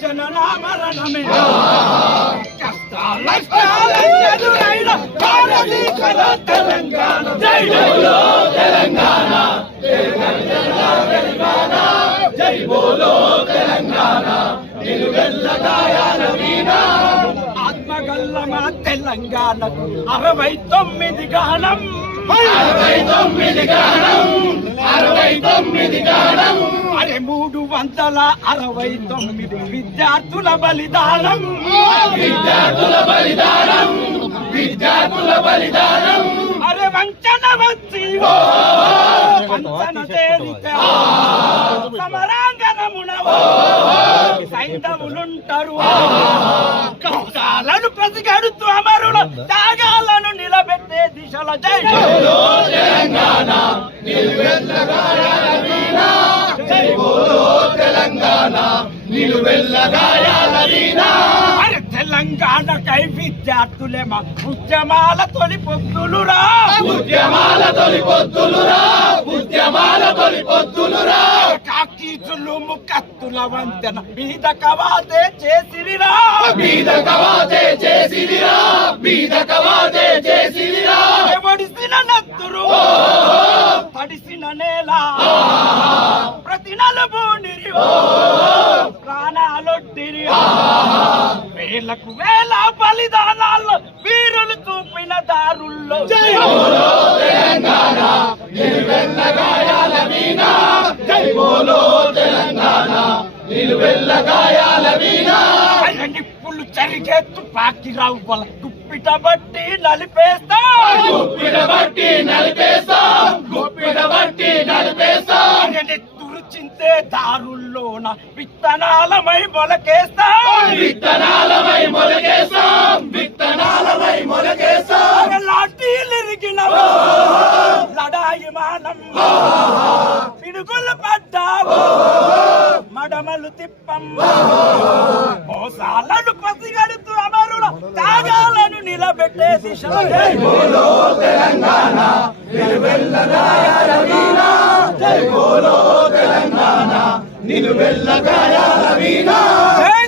జననామరణమే కష్టాలెదురైన భారతీకర తెలంగాణ జై బోలో తెలంగాణ జై బోలో తెలంగాణ నిలువెల్లగాయాల వీణ ఆత్మగల్లమ తెలంగాణ 69 గానం 69 గానం అరే 369 విద్యార్థుల బలిదానం అరే వంచన వచ్చి వంచన తేలితే సమరాంగణమున సైంధవులుంటారు కష్టాలను పసిగడుతూ అమరుల త్యాగాలను నిలబెట్టే దిశల జై బోలో తెలంగాణ నిలువెల్లగాయాల వీణ జై బోలో తెలంగాణ నిలువెల్లగాయాల వీణ అరే తెలంగాణకై విద్యార్థులేమా ఉద్యమాల తొలి పొద్దులురా కాకీచులు ముక్కత్తుల వంతెన బీద కవాతే చేసిరిరా ఎవడిసిన నత్తురు తడిసిన నేల ప్రతి నలుబూనిరి ప్రాణాలొడ్డిరి వేలకు వేల బలిదానాల్లో వీరులు చూపిన దారుల్లో జై బోలో తెలంగాణ నిలువెల్లగాయాల వీణ జై బోలో తెలంగాణ నిలువెల్లగాయాల వీణ నిప్పులు చరిగేత్తు పాకి రవ్వల గుప్పిట బట్టి నలిపేస్తా తురిచింతే దారుల్లోన విత్తనాలమై మొలకేస్తా లాఠీలిరిగిన లడాయి మానం పిడుగులు పడ్డావు మడమలు తిప్పం మోసాలను పసిగడుతూ అమరుల త్యాగాలను నిలబెట్టే దిశ జై బోలో తెలంగాణ నిలువెల్లగాయాల వీణ జై బోలో తెలంగాణ నిలువెల్లగాయాల వీణ జై